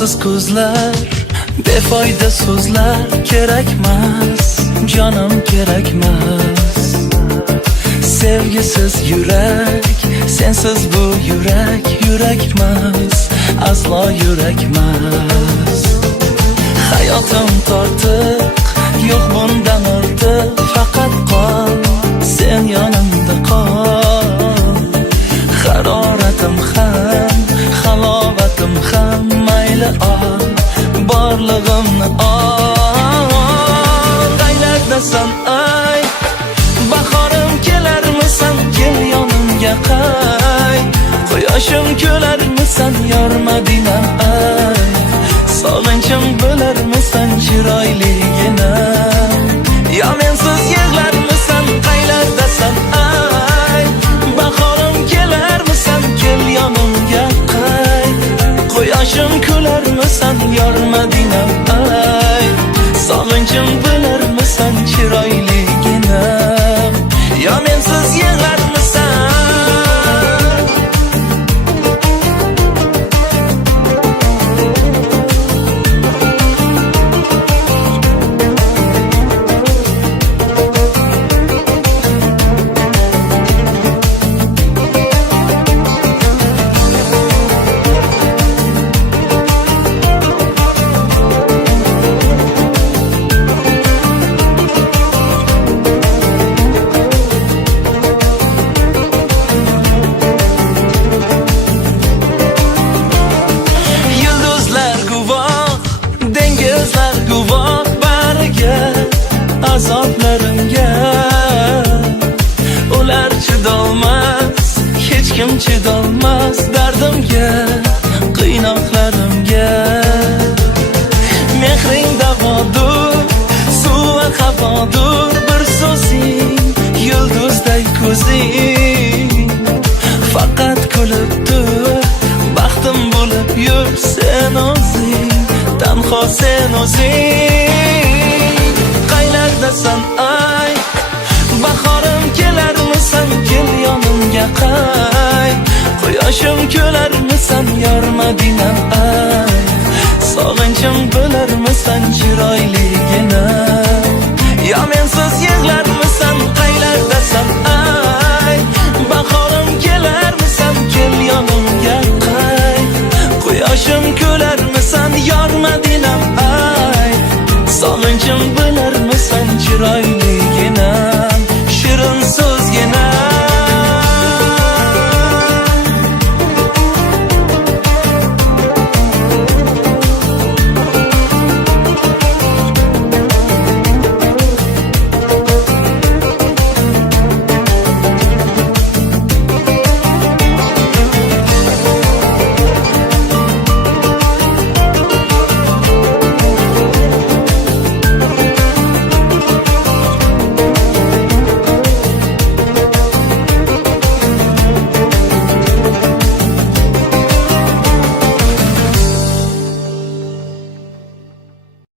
Nursiz ko'zlar, befoyda so'zlar kerakmas, jonim kerakmas. Sevgisiz yurak, sensiz bu yurak, yurakmas, aslo yurakmas. Hayotim tortiq, yo'q bundan ortiq, faqat qol, sen yonimda qol. Haroratim ham, halovatim ham, mayli ol, borlig'imni ol. Qaylardasan ay, bahorim kelarmisan, kel yonimga qay. Quyoshim kelarmisan, yor Madinam ay. Sog'inchim bo'larmisan, chiroyligina. Yo mensiz yig'larmisan, qaylardasan ay. Bahorim kelarmisan, kel yonimga qay. Quyoshim kelarmisan, yor Madinam ay. Sog'inchim bo'larmisan, chiroyligina. Yo mensiz yig'larmisan. Guvoh bariga, azoblarimga. Ular chidolmas, hech kim chidolmas dardimga, qiynoqlarimga. Mehring davodur, suvi havodur, bir so'zing, yulduzday ko'zing. Faqat kulib tur, baxtim bo'lib yur sen o'zing. Tanho sen o'zing. Qaylardasan ay, bahorim kelarmisan, kel yonimga qay. Quyoshim kelarmisan, yor Madinam ay. Sog'inchim bo'larmisan, chiroyligina.